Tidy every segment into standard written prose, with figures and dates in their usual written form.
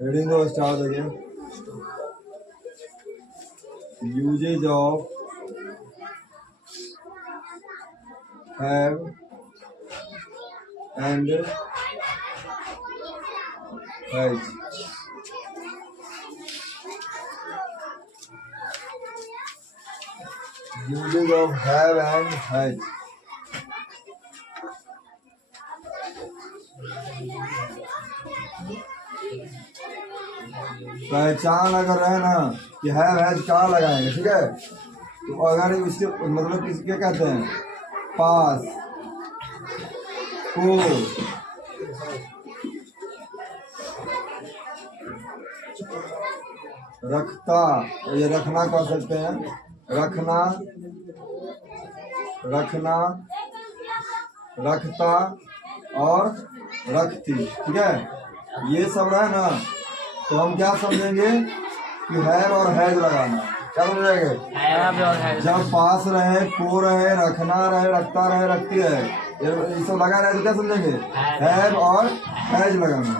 Reading the start again. Usage of have and has. Usage of have and has. पहचान अगर है ना कि हैज कहाँ लगाएंगे, ठीक है। तो अगर इसके मतलब किसी क्या कहते हैं, पास को रखता, ये रखना कह सकते हैं, रखना, रखना, रखता और रखती, ठीक है। ये सब है ना, तो हम क्या समझेंगे कि हैव और हैज लगाना, क्या समझेंगे। जब पास रहे, को रहे, रखना रहे, रखता रहे, रखती रहे, ये सब लगा रहे तो क्या समझेंगे, हैव और हैज लगाना।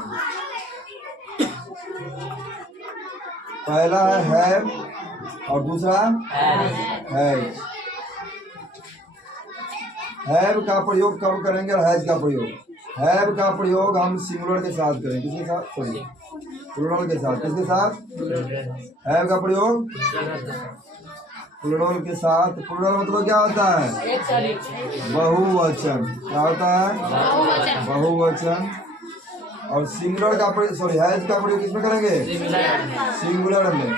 पहला है हैव और दूसरा हैज। हैव का प्रयोग कब करेंगे और हैज का प्रयोग, हैव का प्रयोग हम सिंगुलर के साथ करेंगे, किसके साथ, सॉरी प्लूरल के साथ। किसके साथ, हैव का प्रयोग प्लूरल के साथ। प्लूरल मतलब क्या होता है, बहुवचन। क्या होता है, बहुवचन। और सिंगुलर का प्रयोग, सॉरी हैज का प्रयोग किसमें करेंगे, सिंगुलर में।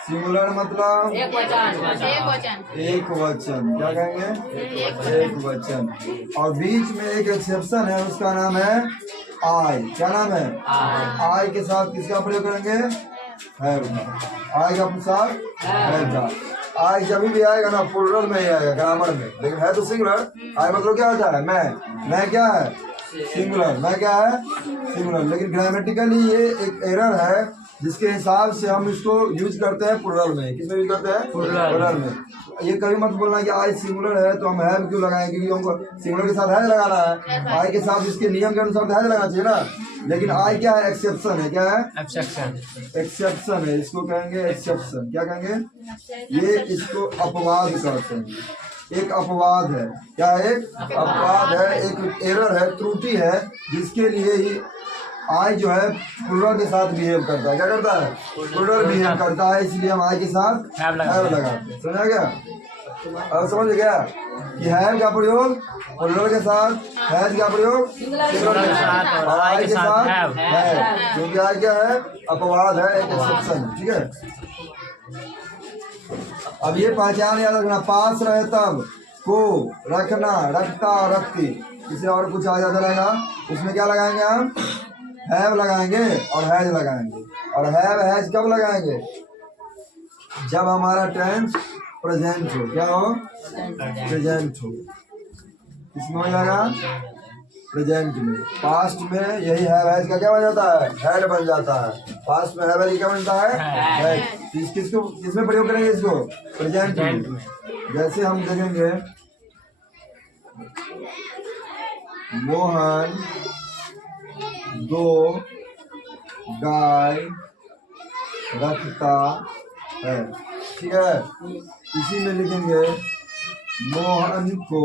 सिंगुलर मतलब एक वचन, क्या कहेंगे, एक वचन। और बीच में एक एक्सेप्शन है, उसका नाम है आई। क्या नाम है, आई के साथ किसका प्रयोग करेंगे, हैव का। आई के साथ हैव का। आई जब भी आएगा ना प्लूरल में ही आएगा ग्रामर में, लेकिन है तो सिंगुलर। आई मतलब क्या होता है, मैं क्या है, सिंगुलर, मैं क्या है, सिंगुलर। लेकिन ग्रामेटिकली ये एक एरर है, जिसके हिसाब से हम इसको यूज करते हैं प्लूरल में। किसमें यूज करते हैं, प्लूरल में। ये कभी मत बोलना कि आई सिंगुलर है तो हम हैव क्यों लगाएं, क्योंकि हमको सिंगुलर के साथ हैज लगाना है। आई के साथ इसके नियम के अनुसार हैज लगाना चाहिए ना। लेकिन आई क्या है, एक्सेप्शन है। क्या है, एक्सेप्शन है। इसको कहेंगे एक्सेप्शन। क्या कहेंगे, ये इसको अपवाद कहते हैं। एक अपवाद है, क्या है, एक अपवाद है, एक एरर है, त्रुटि है, जिसके लिए ही आई जो है प्लूरल के साथ बिहेव करता है। क्या करता है, प्लूरल बिहेव करता है, इसलिए हम आई के साथ हैव लगाते हैं। समझा गया, अब समझ गया कि हैव का प्रयोग प्लूरल के साथ, हैज का प्रयोग सिंगुलर के साथ, और आई के साथ हैव, क्योंकि आई क्या है, अपवाद है, एक एक्सेप्शन। ठीक है, अब ये पहचान याद रखना, पास रहे तब, को, रखना, रखता, रखती। इसे और कुछ आ जाता रहेगा, उसमें क्या लगाएंगे हम, हैव लगाएंगे और हैज लगाएंगे। और हैव हैज कब लगाएंगे, जब हमारा टेंस प्रेजेंट हो। क्या हो, प्रेजेंट हो। किसमें हो जाएगा, प्रेजेंट में। पास्ट में यही हैव हैज का क्या बन जाता है, हैड बन जाता है। पास्ट में हैव हैज क्या बनता है, हैड। किसको किसमें प्रयोग करेंगे इसको, प्रेजेंट में। जैसे हम देखेंगे, मोहन दो गाय रखता है। ठीक है, इसी में लिखेंगे मोहन को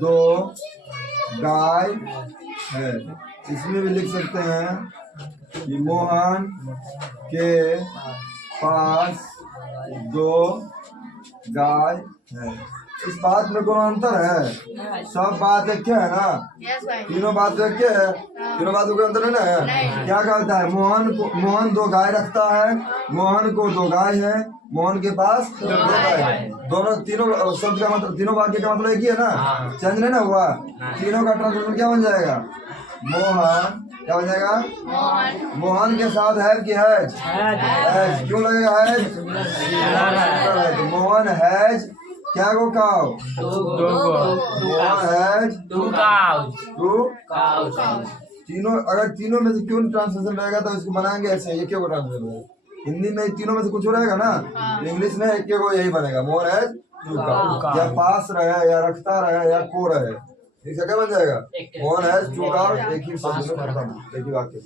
दो गाय है। इसमें भी लिख सकते हैं कि मोहन के पास दो गाय है। इस बात में कोई अंतर है, सब बात एक है ना, तीनों बात एक है, तीनों बात में कोई अंतर है ना। क्या कहता है, मोहन दो गाय रखता है, मोहन को दो गाय है, मोहन के पास दो गाय है। दोनों तीनों शब्द का मतलब, तीनों वाक्य का मतलब एक ही है ना, चेंज नहीं ना हुआ। तीनों का ट्रांसलेशन क्या बन जाएगा, मोहन, क्या बन जाएगा, मोहन के साथ हैव की हैज, क्यों लगेगा हैज, मोहन हैज क्या को cow, Mohan has two cows. तीनों, अगर तीनों में से क्यों ट्रांसलेशन रहेगा तो इसको बनाएंगे ऐसे, ये क्यों ट्रांसलेशन रहेगा, हिंदी में तीनों में से कुछ रहेगा ना, इंग्लिश में एक को यही बनेगा, मोर हैज टू काउ, या पास रहे या रखता रहे या को रहे, इसका क्या बन जाएगा, मोर हैज टू काउ, एक ही शब्द में खत्म, एक ही वाक्य।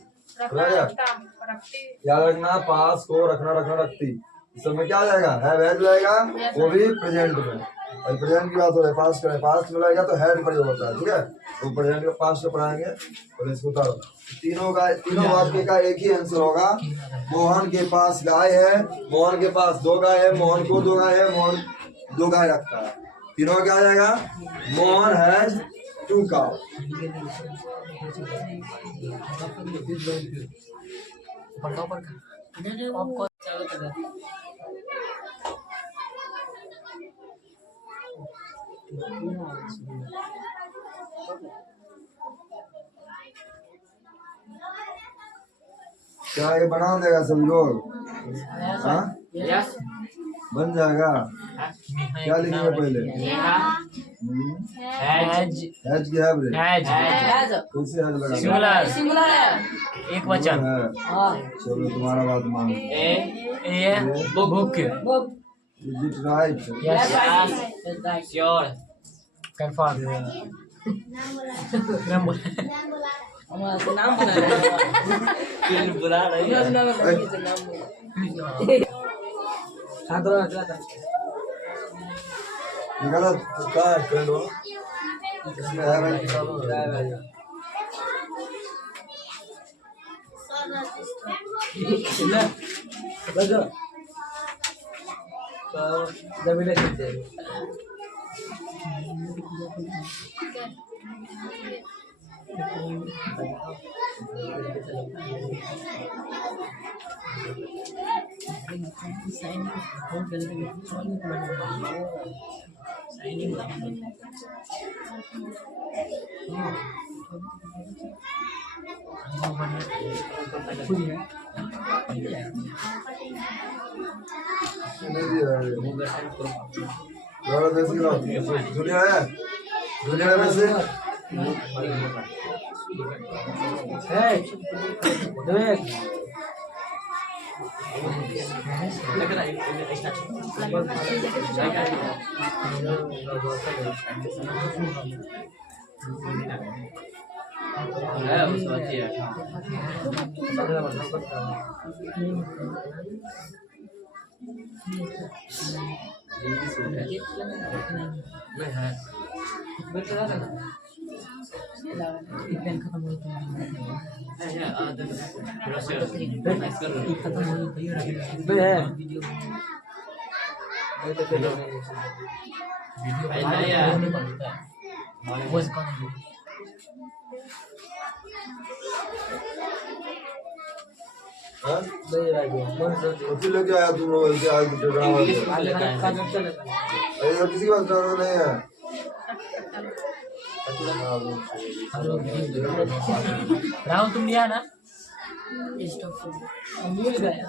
याद रखना, पास को रखना रखना रखती, इस सब में क्या आ जाएगा, है जाएगा, वो भी प्रेजेंट में। और प्रेजेंट की बात हो रही है, पास्ट करें, पास्ट में लगेगा तो हैड प्रयोग होता है, ठीक है। तो प्रेजेंट का पास्ट में पढ़ाएंगे, और इसको उतारो। तीनों वाक्य का एक ही आंसर होगा। मोहन के पास गाय है, मोहन के पास 2 गाय है, मोहन को 2 गाय है, मोहन 2 गाय रखता है। तीनों क्या आ जाएगा, मोहन हैज 2 काउ। क्या ये बना देगा सभी लोग, हाँ बन जाएगा। क्या लिखेंगे पहले, हैज क्या है, कैसे हैज लगा, सिंगुलर है, एक वचन है। चलो तुम्हारा बात मान, book, is it right, yes sure, confirm, नाम बुला रही है, गलत क्या है, फ्रेंड हो इसमें है भाई, दुनिया है, दुनिया में से लेके आया तुम लोग, ऐसे आज किसी बात ड्रामा नहीं है। राहुल तुम लिया ना, मिल गया।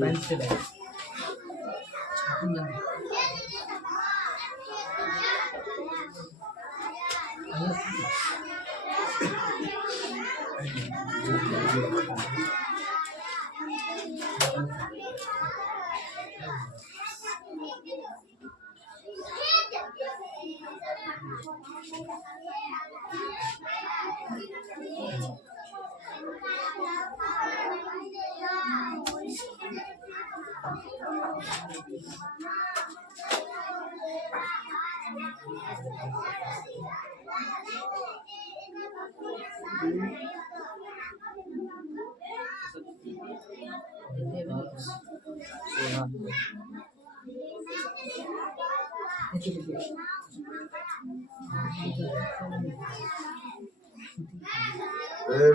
पेंसिल है,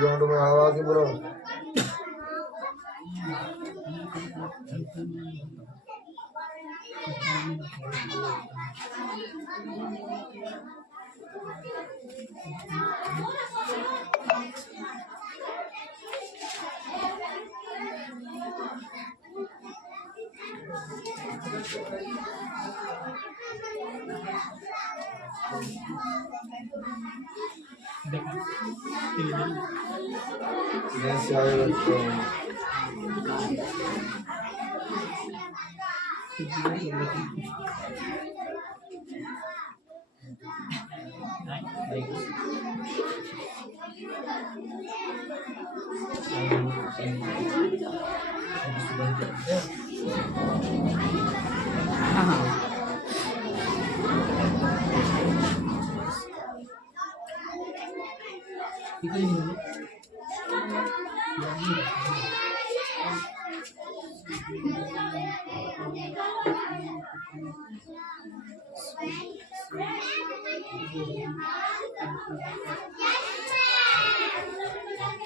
रोड में आवाज ही बोलो। देखा जैसे आगे रखते हैं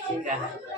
ठीक है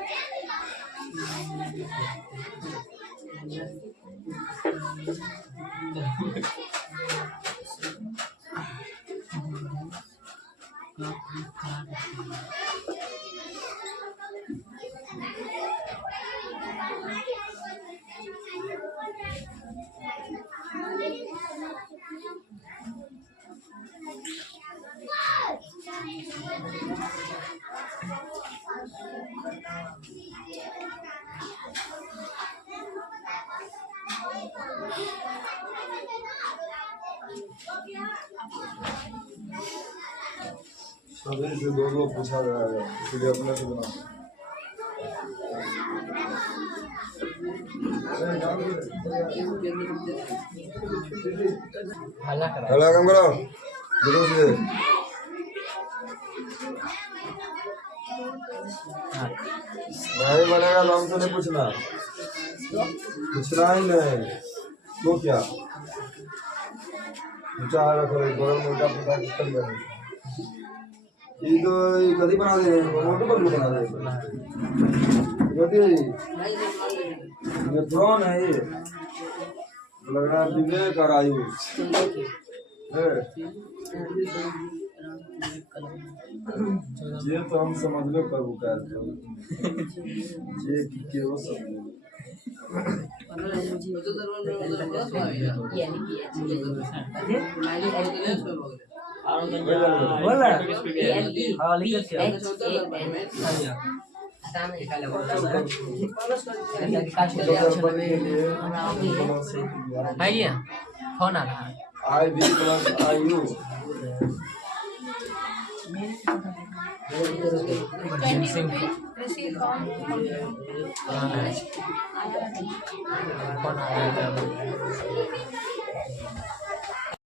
सभी से दो पूछा गया है इसलिए अपने से बना हल्ला करा हला काम करो देखो से नहीं बनेगा तो हमसे नहीं पूछना ही नहीं तो क्या ऊंचा रखो गरम मोटा पता कर ले ये तो ये कभी बना दे मोटो पर बना दे कभी ये ड्रोन है ये लग रहा है विवेक और आयुष ये तो हम समझ लो कब कर ये कि वो सब बोला हाँ लिख के आइए फोन आ रहा है I B plus I U Singh phone आ रहा है